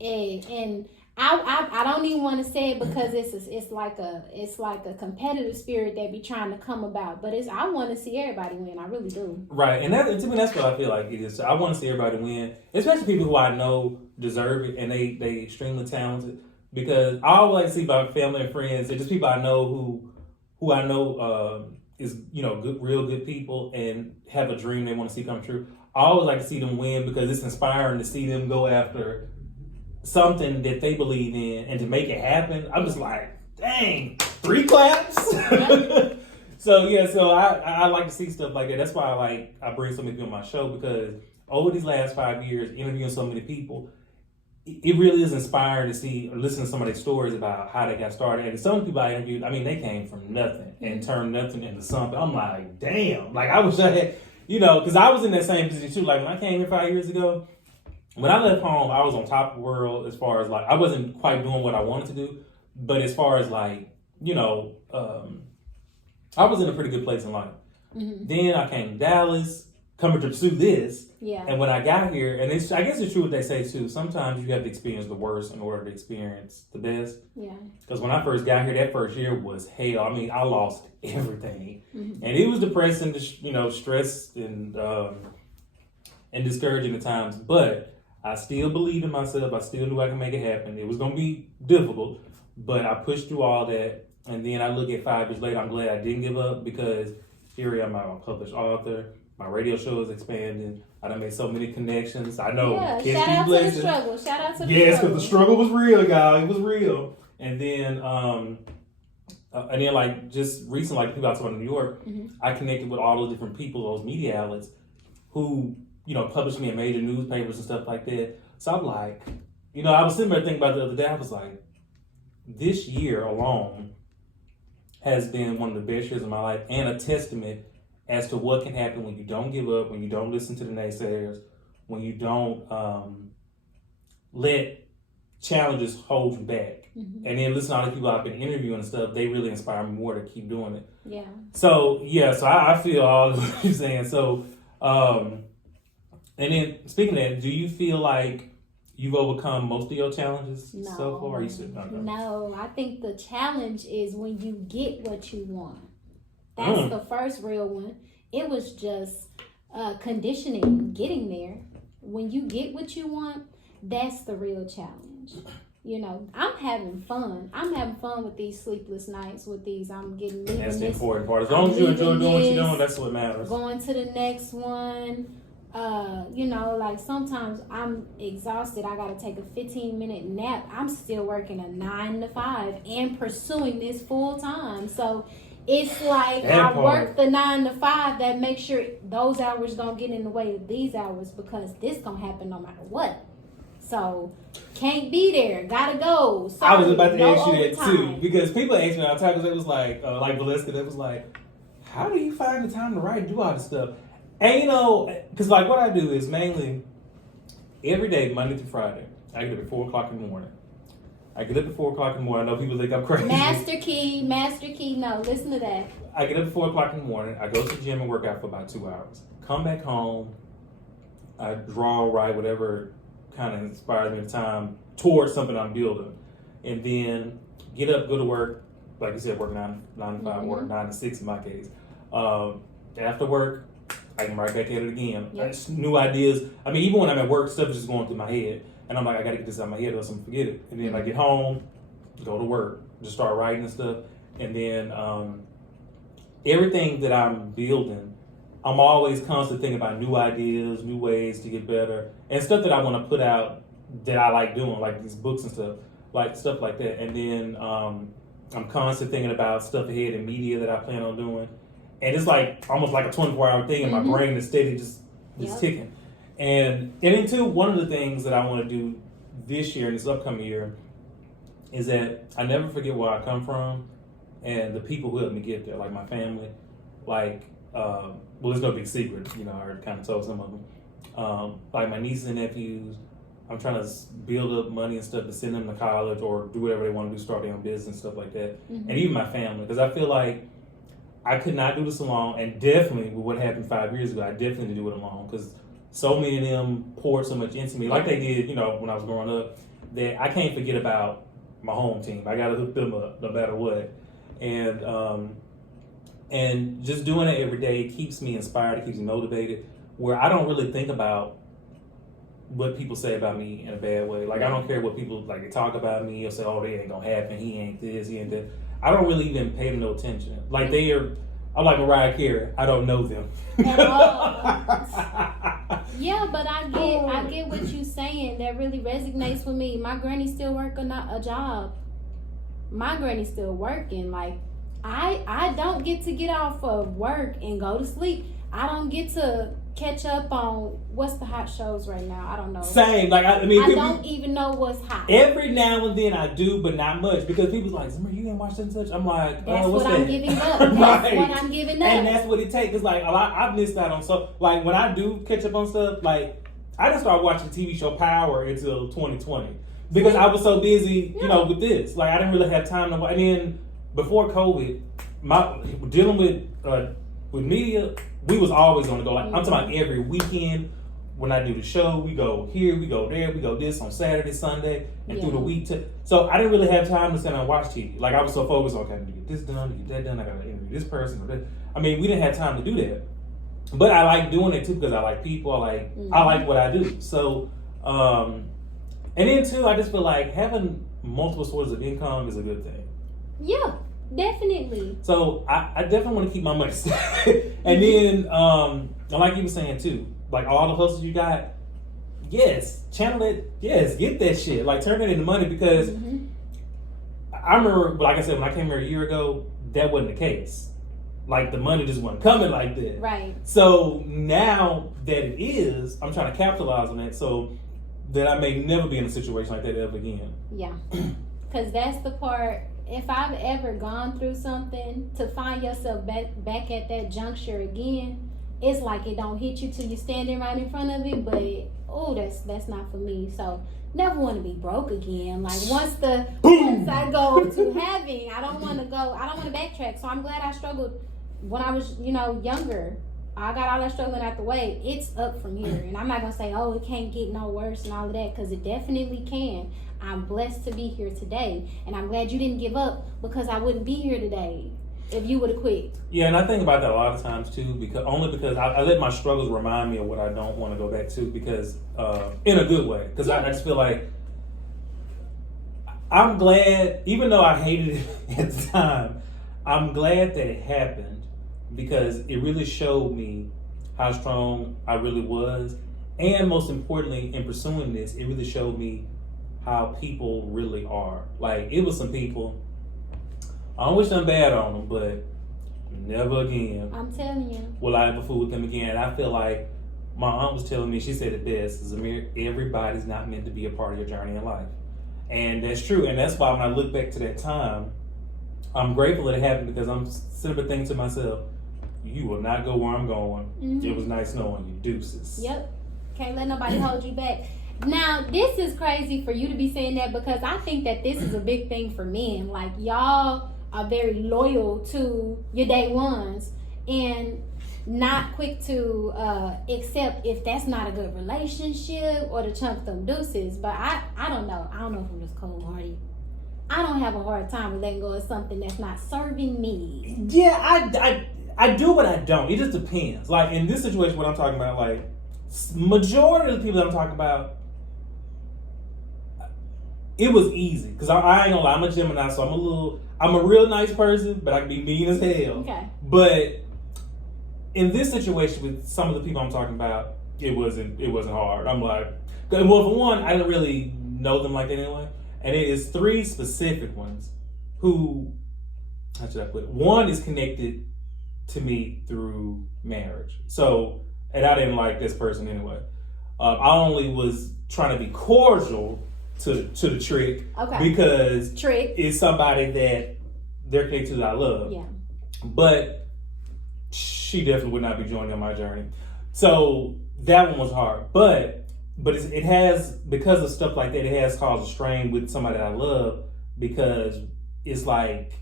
And I don't even want to say it because it's like a competitive spirit that be trying to come about. But I want to see everybody win. I really do. Right, and to me that's what I feel like it is. I want to see everybody win, especially people who I know deserve it and they extremely talented. Because I always see my family and friends and just people I know who I know is, you know, real good people and have a dream they want to see come true. I always like to see them win because it's inspiring to see them go after something that they believe in and to make it happen. I'm just like, dang, 3 claps. So I like to see stuff like that. That's why I bring so many people on my show, because over these last 5 years interviewing so many people, it really is inspiring to see or listen to some of their stories about how they got started. And some people I interviewed, I mean, they came from nothing and turned nothing into something. I'm like, damn. Like I wish I had, you know, because I was in that same position too. Like when I came here 5 years ago, when I left home, I was on top of the world as far as like, I wasn't quite doing what I wanted to do, but as far as like, you know, I was in a pretty good place in life. Mm-hmm. Then I came to Dallas, coming to pursue this. Yeah. And when I got here, and I guess it's true what they say too, sometimes you have to experience the worst in order to experience the best. Yeah. Because when I first got here, that first year was hell. I mean, I lost everything. Mm-hmm. And it was depressing, you know, stress and discouraging at times, but I still believed in myself. I still knew I could make it happen. It was going to be difficult, but I pushed through all that. And then I look at 5 years later, I'm glad I didn't give up because here I am, I'm a published author. My radio show is expanding. I done made so many connections. I know. Yeah, shout out to the struggle. Shout out to the struggle. Yes, because the struggle was real, y'all. It was real. And then like just recently, like people outside of New York, I connected with all those different people, those media outlets who, you know, published me in major newspapers and stuff like that. So I'm like, you know, I was sitting there thinking about the other day. I was like, this year alone has been one of the best years of my life and a testament as to what can happen when you don't give up, when you don't listen to the naysayers, when you don't let challenges hold you back. And then listen to all the people I've been interviewing and stuff, they really inspire me more to keep doing it. Yeah. So I feel all of what you're saying. So and then speaking of that, do you feel like you've overcome most of your challenges so far? You said okay. No, I think the challenge is when you get what you want. That's the first real one. It was just conditioning, getting there. When you get what you want, that's the real challenge. You know, I'm having fun. I'm having fun with these sleepless nights, with these. I'm getting leaving That's the this. important part. As long as you enjoy doing what you're doing, that's what matters. Going to the next one. You know, like sometimes I'm exhausted. I gotta take a 15-minute nap. I'm still working a 9 to 5 and pursuing this full time. So it's like I work the 9 to 5 that makes sure those hours don't get in the way of these hours, because this gonna happen no matter what. So can't be there. Gotta go. Sorry, I was about to ask you that overtime. too, because people ask me all the time, because it was like Valeska, that was like, how do you find the time to write and do all this stuff? And you know, because like what I do is mainly every day, Monday through Friday, I get up at 4 o'clock in the morning. I get up at 4 o'clock in the morning. I know people think I'm crazy. Master key. No, listen to that. I get up at 4 o'clock in the morning. I go to the gym and work out for about 2 hours. Come back home. I draw, write, whatever kind of inspires me at the time towards something I'm building. And then get up, go to work. Like you said, work 9 to 5, work 9 to 6 in my case. After work, I can right back at it again. Yep. New ideas. I mean, even when I'm at work, stuff is just going through my head. And I'm like, I got to get this out of my head or else I'm going to forget it. And then I get home, go to work, just start writing and stuff. And then everything that I'm building, I'm always constantly thinking about new ideas, new ways to get better, and stuff that I want to put out that I like doing, like these books and stuff like that. And then I'm constantly thinking about stuff ahead in media that I plan on doing. And it's like almost like a 24-hour thing, and my brain is steady just ticking. And then too, one of the things that I want to do this year and this upcoming year is that I never forget where I come from and the people who helped me get there, like my family, like well, there's no big secret, you know, I already kind of told some of them, like my nieces and nephews. I'm trying to build up money and stuff to send them to college or do whatever they want to do, start their own business, stuff like that. And even my family, because I feel like I could not do this alone, and definitely with what happened 5 years ago, I definitely didn't do it alone, because so many of them poured so much into me, like they did, you know, when I was growing up, that I can't forget about my home team. I got to hook them up no matter what. And just doing it every day keeps me inspired, it keeps me motivated, where I don't really think about what people say about me in a bad way. Like, I don't care what people, like, they talk about me or say, oh, they ain't gonna happen, he ain't this, he ain't that. I don't really even pay them no attention. Like, I'm like Mariah Carey, I don't know them. At all. Yeah, but I get what you're saying. That really resonates with me. My granny still working a job. My granny's still working. Like, I don't get to get off of work and go to sleep. I don't get to catch up on what's the hot shows right now. I don't know. Same. Like, I mean, I don't even know what's hot. Every now and then I do, but not much, because people's like, Zimmer, you didn't watch such and such. I'm like, that's what's what that? I'm giving up. That's Right. what I'm giving up. And that's what it takes. It's like I've missed out on like when I do catch up on stuff, like I didn't start watching the TV show Power until 2020 because I was so busy, you know, with this. Like I didn't really have time to watch. And then before COVID, dealing with media, we was always on the go. Like I'm talking about every weekend. When I do the show, we go here, we go there, we go this on Saturday, Sunday, and through the week. So I didn't really have time to sit down and watch TV. Like I was so focused on, okay, I need to get this done, to get that done. I got to interview this person. Or that. I mean, we didn't have time to do that. But I like doing it too because I like people. I like what I do. So, and then too, I just feel like having multiple sources of income is a good thing. Yeah, definitely. So I definitely want to keep my money safe. And then, like you were saying too, like all the hustles you got, yes, channel it, yes, get that shit. Like turn it into money because I remember, like I said, when I came here a year ago, that wasn't the case. Like the money just wasn't coming like that. Right. So now that it is, I'm trying to capitalize on that so that I may never be in a situation like that ever again. Yeah. Because that's the part, if I've ever gone through something, to find yourself back at that juncture again, it's like it don't hit you till you're standing right in front of it. But that's not for me. So never want to be broke again. Like once I go to having, I don't want to backtrack. So I'm glad I struggled when I was, younger. I got all that struggling out the way. It's up from here. And I'm not going to say, it can't get no worse and all of that, because it definitely can. I'm blessed to be here today. And I'm glad you didn't give up, because I wouldn't be here today if you would have quit. Yeah, and I think about that a lot of times too, because I let my struggles remind me of what I don't want to go back to, because in a good way. Because I just feel like I'm glad, even though I hated it at the time, I'm glad that it happened, because it really showed me how strong I really was. And most importantly, in pursuing this, it really showed me how people really are. Like, it was some people, I don't wish nothing bad on them, but never again. I'm telling you. Will I ever fool with them again? And I feel like my aunt was telling me, she said it best, Zamir, everybody's not meant to be a part of your journey in life. And that's true. And that's why when I look back to that time, I'm grateful that it happened, because I'm sitting up thinking to myself, you will not go where I'm going. Mm-hmm. It was nice knowing you. Deuces. Yep. Can't let nobody hold you back. Now, this is crazy for you to be saying that, because I think that this is a big thing for men. Like, y'all are very loyal to your day ones and not quick to accept if that's not a good relationship or to chunk them deuces. But I don't know. I don't know if I'm just cold-hearted. I don't have a hard time with letting go of something that's not serving me. Yeah, I do, but I don't. It just depends. Like, in this situation, what I'm talking about, like, majority of the people that I'm talking about, it was easy. Because I ain't gonna lie, I'm a Gemini, so I'm a real nice person, but I can be mean as hell. Okay. But in this situation with some of the people I'm talking about, it wasn't hard. I'm like, well, for one, I didn't really know them like that anyway. And it is 3 specific ones who, how should I put it? One is connected to me through marriage. So, and I didn't like this person anyway. I only was trying to be cordial to the trick, because trick is somebody that they're connected to that I love. Yeah. But she definitely would not be joining on my journey. So that one was hard. But it has, because of stuff like that, it has caused a strain with somebody that I love, because it's like,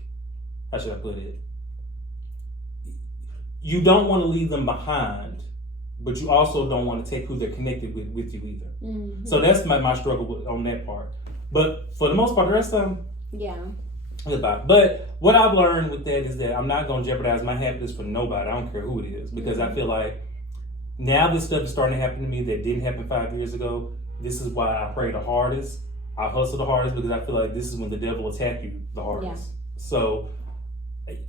how should I put it? You don't want to leave them behind, but you also don't want to take who they're connected with you either. Mm-hmm. So that's my struggle on that part. But for the most part, the rest of them, yeah. Goodbye. But what I've learned with that is that I'm not going to jeopardize my happiness for nobody. I don't care who it is, because I feel like now this stuff is starting to happen to me that didn't happen 5 years ago. This is why I pray the hardest. I hustle the hardest, because I feel like this is when the devil attack you the hardest. Yeah. So,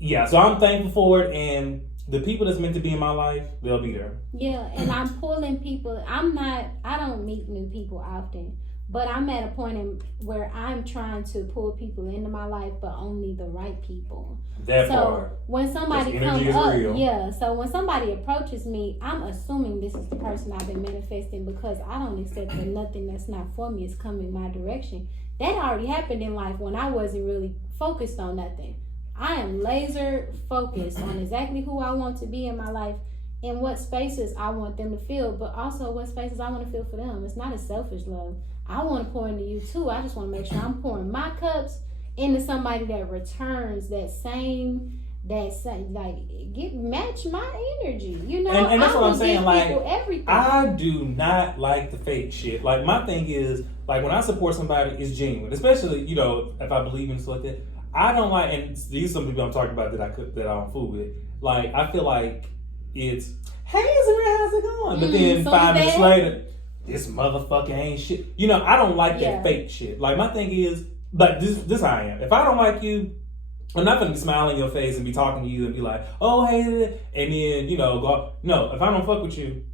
yeah. So I'm thankful for it, and the people that's meant to be in my life, they'll be there. Yeah, and I'm pulling people. I don't meet new people often, but I'm at a point where I'm trying to pull people into my life, but only the right people. That part. When somebody comes up, so when somebody approaches me, I'm assuming this is the person I've been manifesting, because I don't accept that nothing that's not for me is coming my direction. That already happened in life when I wasn't really focused on nothing. I am laser focused on exactly who I want to be in my life and what spaces I want them to feel, but also what spaces I want to feel for them. It's not a selfish love. I want to pour into you too. I just want to make sure I'm pouring my cups into somebody that returns that same like match my energy. And that's what I'm saying. Like, everything. I do not like the fake shit. Like, my thing is, like, when I support somebody, it's genuine. Especially, if I believe in stuff like that. I don't like, and these are some people I'm talking about that I don't fool with. Like, I feel like it's, hey, Zamir, how's it going? But then 5 minutes later, this motherfucker ain't shit. I don't like that fake shit. Like, my thing is, like, this how I am. If I don't like you, I'm not gonna be smiling in your face and be talking to you and be like, oh, hey, and then, go. No, if I don't fuck with you,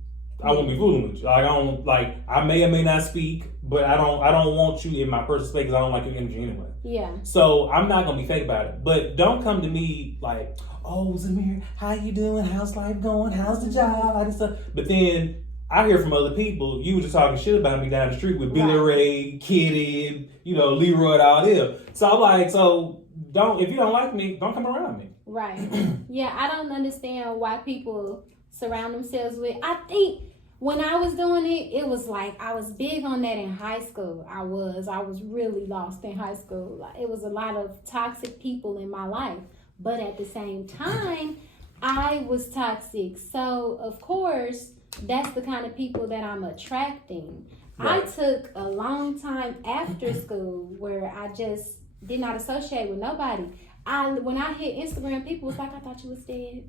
I won't be fooling with you. Like, I may or may not speak, but I don't want you in my personal space, because I don't like your energy anyway. Yeah. So I'm not gonna be fake about it. But don't come to me like, oh, Zamir, how you doing? How's life going? How's the job? All this stuff. But then I hear from other people, you were just talking shit about me down the street with Billy Ray, Kitty, Leroy, and all them. So I'm like, if you don't like me, don't come around me. Right. Yeah, I don't understand why people surround themselves with. I think when I was doing it, it was like I was big on that in high school. I was really lost in high school. Like, it was a lot of toxic people in my life, but at the same time, I was toxic. So of course, that's the kind of people that I'm attracting. Right. I took a long time after school where I just did not associate with nobody. When I hit Instagram, people was like, I thought you was dead.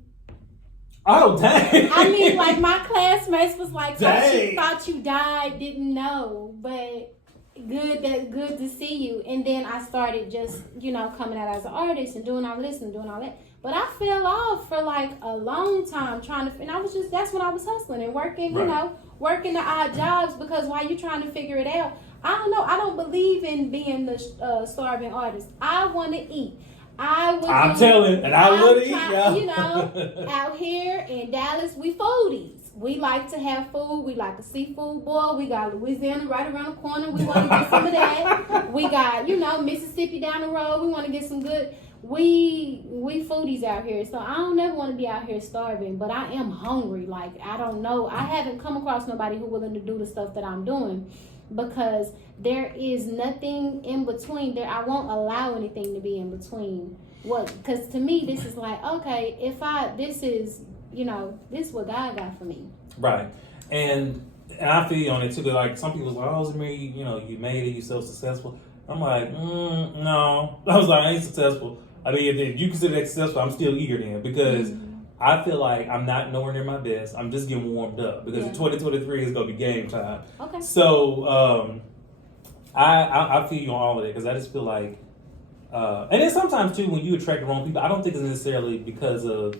Oh, dang. I mean, like, my classmates was like, Dang. thought you died, didn't know, but good to see you. And then I started just, coming out as an artist and doing all this and doing all that. But I fell off for like a long time and that's when I was hustling and working, Right. Working the odd jobs, because while you're trying to figure it out, I don't know, I don't believe in being the starving artist. I want to eat. I'm telling, and I would eat, y'all. Out here in Dallas, we foodies. We like to have food. We like a seafood boil. We got Louisiana right around the corner. We want to get some of that. We got, Mississippi down the road. We want to get some good. We foodies out here. So I don't ever want to be out here starving, but I am hungry. Like, I don't know. I haven't come across nobody who's willing to do the stuff that I'm doing, because there is nothing in between there. I won't allow anything to be in between. Because to me, this is like, okay, this is what God got for me. Right. And I feel you on it too. Like, some people's like, oh, Zamir, you made it, you're so successful. I'm like, no. I was like, I ain't successful. I mean, if you consider that successful, I'm still eager then, because I feel like I'm not nowhere near my best. I'm just getting warmed up, because in 2023 is going to be game time. Okay. So I feel you on all of it, because I just feel like, and then sometimes too, when you attract the wrong people, I don't think it's necessarily because of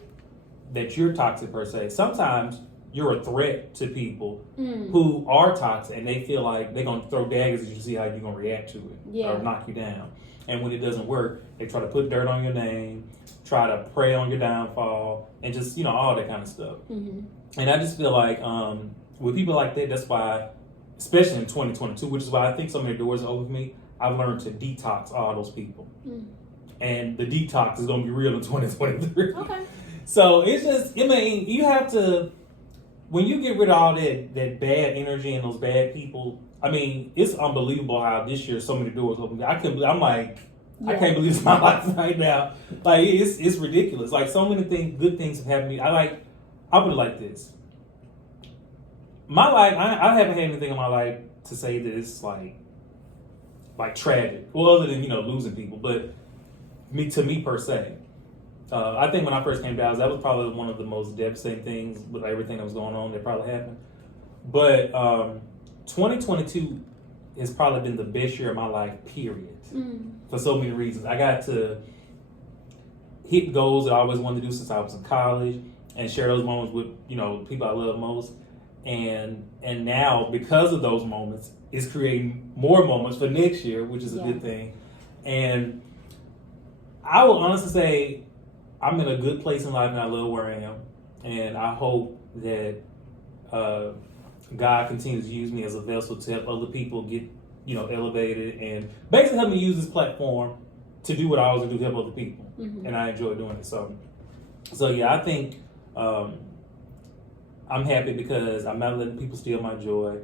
that you're toxic per se. Sometimes you're a threat to people who are toxic, and they feel like they're going to throw daggers at you to see how you're going to react to it or knock you down. And when it doesn't work, they try to put dirt on your name, try to prey on your downfall, and just, all that kind of stuff. And I just feel like with people like that, that's why, especially in 2022, which is why I think so many doors are open for me, I've learned to detox all those people. And the detox is going to be real in 2023. Okay. So it's just, you have to, when you get rid of all that bad energy and those bad people, it's unbelievable how this year so many doors open. I can't believe it's my life right now. Like, it's ridiculous. Like, so many good things have happened to me. I put it like this. My life, I haven't had anything in my life to say that it's like tragic. Well, other than, losing people, but to me per se. I think when I first came to Dallas, that was probably one of the most devastating things with everything that was going on that probably happened. But 2022 has probably been the best year of my life, period. For so many reasons. I got to hit goals that I always wanted to do since I was in college, and share those moments with, people I love most. And now, because of those moments, it's creating more moments for next year, which is a good thing. And I will honestly say, I'm in a good place in life, and I love where I am. And I hope that God continues to use me as a vessel to help other people get, elevated, and basically help me use this platform to do what I always do, help other people. And I enjoy doing it. So yeah, I think I'm happy because I'm not letting people steal my joy.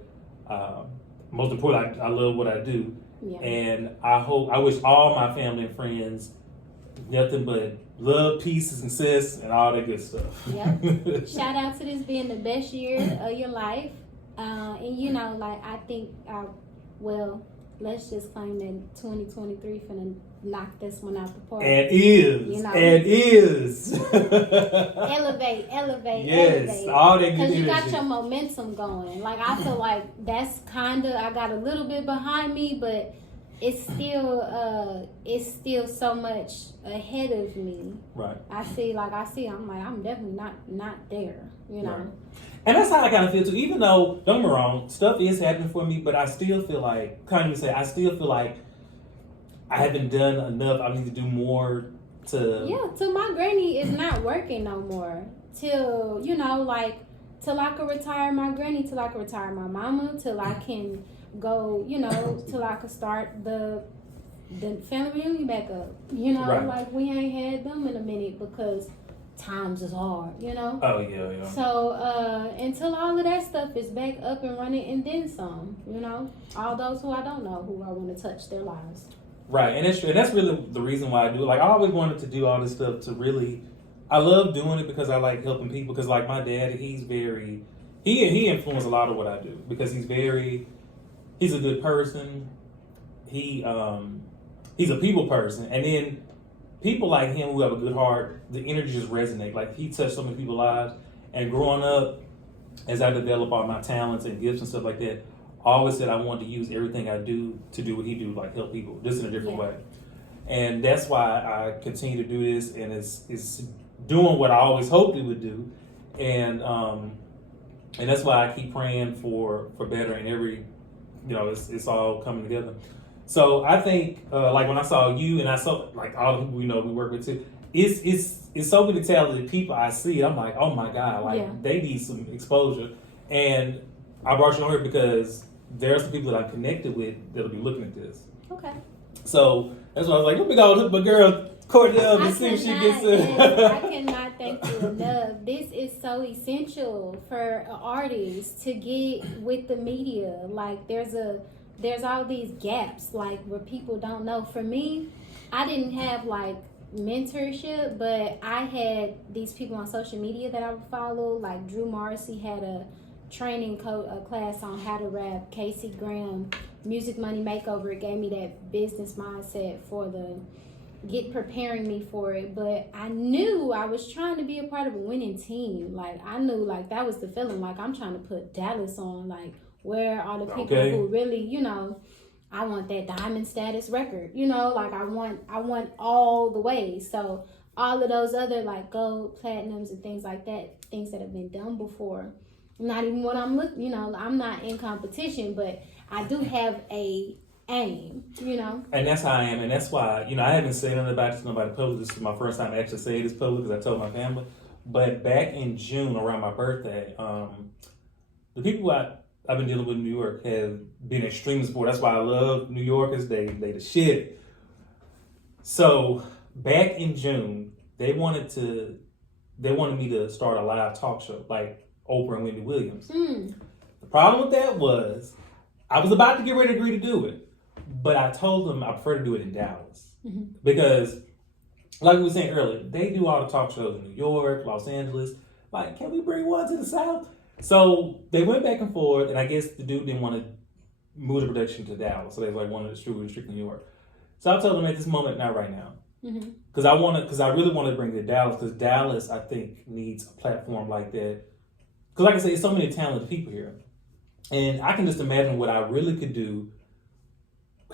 Most important, I love what I do. Yeah. And I wish all my family and friends nothing but love, peace, and success, and all that good stuff. Yep. Shout out to this being the best year of your life. And I think, let's just claim that 2023 finna knock this one out the park. And is. Elevate. Yes, all that good energy. Because you got your momentum going. Like, I feel like that's I got a little bit behind me, but it's still so much ahead of me. Right. I'm definitely not there, Right. And that's how I kind of feel too. Even though, don't get me wrong, stuff is happening for me, but I still feel like, I still feel like I haven't done enough. I need to do more till my granny is not working no more. Till, till I can retire my granny, till I can retire my mama, till I can go, till I can start the family reunion back up. Right. Like, we ain't had them in a minute, because times is hard, you know? Oh yeah. So until all of that stuff is back up and running and then some, you know, all those who I don't know who I want to touch their lives. Right, and that's true. And that's really the reason why I do it. Like I always wanted to do all this stuff to really. I love doing it because I like helping people. Because like my dad, he's very. He influenced a lot of what I do because he's a good person. He's a people person, and then people like him who have a good heart, the energy just resonate. Like he touched so many people's lives, and growing up, as I develop all my talents and gifts and stuff like that, I always said I wanted to use everything I do to do what he do, like help people, just in a different way. And that's why I continue to do this, and it's doing what I always hoped it would do, and that's why I keep praying for better, and every, you know, it's all coming together. So I think, like when I saw you, and I saw like all the people we work with too, it's so many talented people I see. I'm like, oh my God, like they need some exposure. And I brought you on here because there are some people that I'm connected with that'll be looking at this. Okay. So that's why I was like, let me go to my girl Cordell and see if she gets it. I cannot thank you enough. This is so essential for artists to get with the media. Like there's all these gaps, like where people don't know. For me, I didn't have like mentorship, but I had these people on social media that I would follow. Like Drew Morrissey had a training class on how to rap. Casey Graham, Music Money Makeover. It gave me that business mindset for preparing me for it. But I knew I was trying to be a part of a winning team. Like I knew like that was the feeling. Like I'm trying to put Dallas on. Like where are the people who really, you know, I want that diamond status record, you know, like I want all the ways. So all of those other like gold, platinums and things like that, things that have been done before, not even what I'm looking, you know, I'm not in competition, but I do have a aim, you know. And that's how I am, and that's why, you know, I haven't said anything about this to nobody public. This is my first time actually saying this public because I told my family. But back in June around my birthday, the people I've been dealing with in New York have been extreme support. That's why I love New Yorkers. They the shit. So back in June, they wanted me to start a live talk show like Oprah and Wendy Williams. The problem with that was I was about to get ready to agree to do it, but I told them I prefer to do it in Dallas because, like we were saying earlier, they do all the talk shows in New York, Los Angeles. Like, can we bring one to the South? So they went back and forth, and I guess the dude didn't want to move the production to Dallas, so they like wanted to distribute New York. So I told them at this moment, not right now, because I really want to bring it to Dallas, because Dallas I think needs a platform like that. Because like I said, there's so many talented people here, and I can just imagine what I really could do,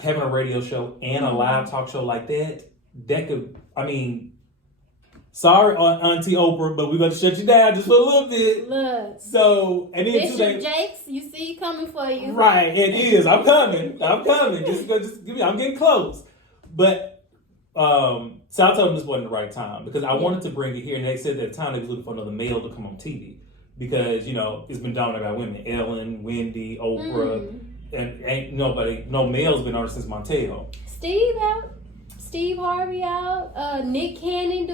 having a radio show and a live talk show like that. That could, I mean. Sorry, Auntie Oprah, but we're going to shut you down just for a little bit. Look. So, and then Bishop Jakes, you see coming for you. Right, it is. I'm coming. Just give me. I'm getting close. But, so I told them this wasn't the right time because I wanted to bring it here. And they said at the time they was looking for another male to come on TV because, you know, it's been dominated by women. Ellen, Wendy, Oprah, and ain't nobody, no male's been on since Montel. Steve Harvey out, Nick Cannon.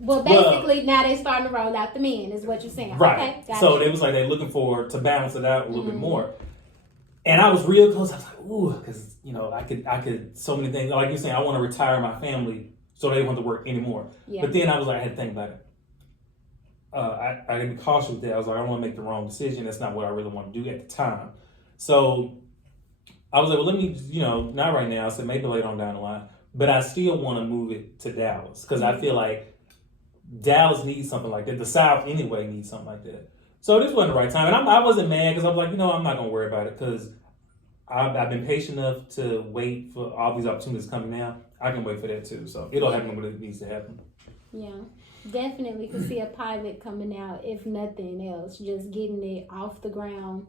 Basically now they're starting to roll out the men, is what you're saying. Right. Okay, so they was like they're looking to balance it out a little bit more. And I was real close. I was like, ooh, because you know I could so many things. Like you're saying, I want to retire my family, so they don't want to work anymore. Yeah. But then I was like, I had to think about it. I had to be cautious with that. I was like, I don't want to make the wrong decision. That's not what I really want to do at the time. So I was like, well, let me, you know, not right now. I said maybe later on down the line. But I still want to move it to Dallas because I feel like Dallas needs something like that. The South anyway needs something like that. So this wasn't the right time. And I wasn't mad because I was like, you know, I'm not going to worry about it because I've been patient enough to wait for all these opportunities coming now. I can wait for that too. So it'll happen when it needs to happen. Yeah, definitely could see a pilot coming out, if nothing else, just getting it off the ground.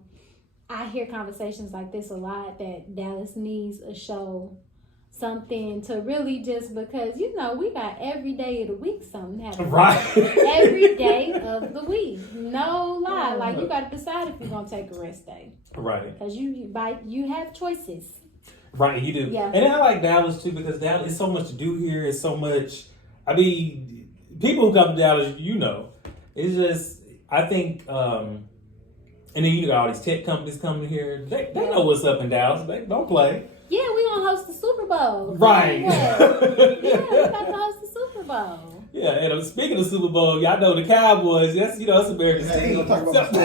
I hear conversations like this a lot that Dallas needs a show. Something to really just because, you know, we got every day of the week something happening. Right. Every day of the week. No lie. Like, you got to decide if you're going to take a rest day. Right. Because you have choices. Right, you do. Yeah. And I like Dallas, too, because Dallas is so much to do here. It's so much, I mean, people who come to Dallas, you know, it's just I think, and then you got all these tech companies coming here. They know what's up in Dallas. They don't play. Yeah, we gonna host the Super Bowl. Right. Yeah, we about to host the Super Bowl. Yeah, and speaking of Super Bowl, y'all know the Cowboys. That's that's America's Hey, team. don't talk about my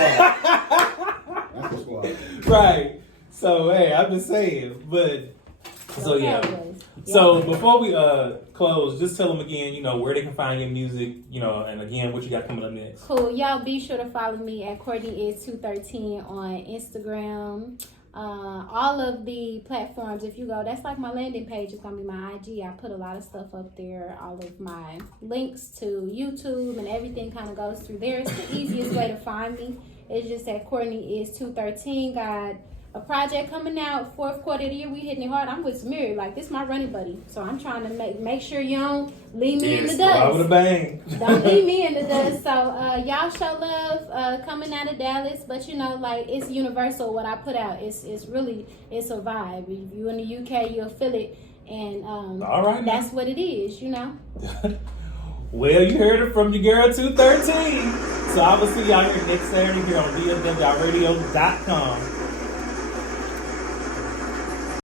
That's the squad. Right. So hey, I'm just saying, but so yeah. Cowboys. So before we close, just tell them again, you know, where they can find your music, you know, and again what you got coming up next. Cool. Y'all be sure to follow me at Courtney is 213 on Instagram. All of the platforms, if you go, that's like my landing page. It's gonna be my IG. I put a lot of stuff up there. All of my links to YouTube and everything kind of goes through there. It's the easiest way to find me. It's just at Courtney is 213. Got a project coming out 4th quarter of the year. We hitting it hard. I'm with Samir. Like, this my running buddy. So I'm trying to make sure you don't leave me in the dust. With a bang. Don't leave me in the dust. So y'all show love coming out of Dallas, but you know, like, it's universal what I put out. It's really a vibe. If you in the UK, you'll feel it, and all right, that's what it is, you know. Well, you heard it from your girl 213. So I will see y'all here next Saturday here on DFW.radio.com.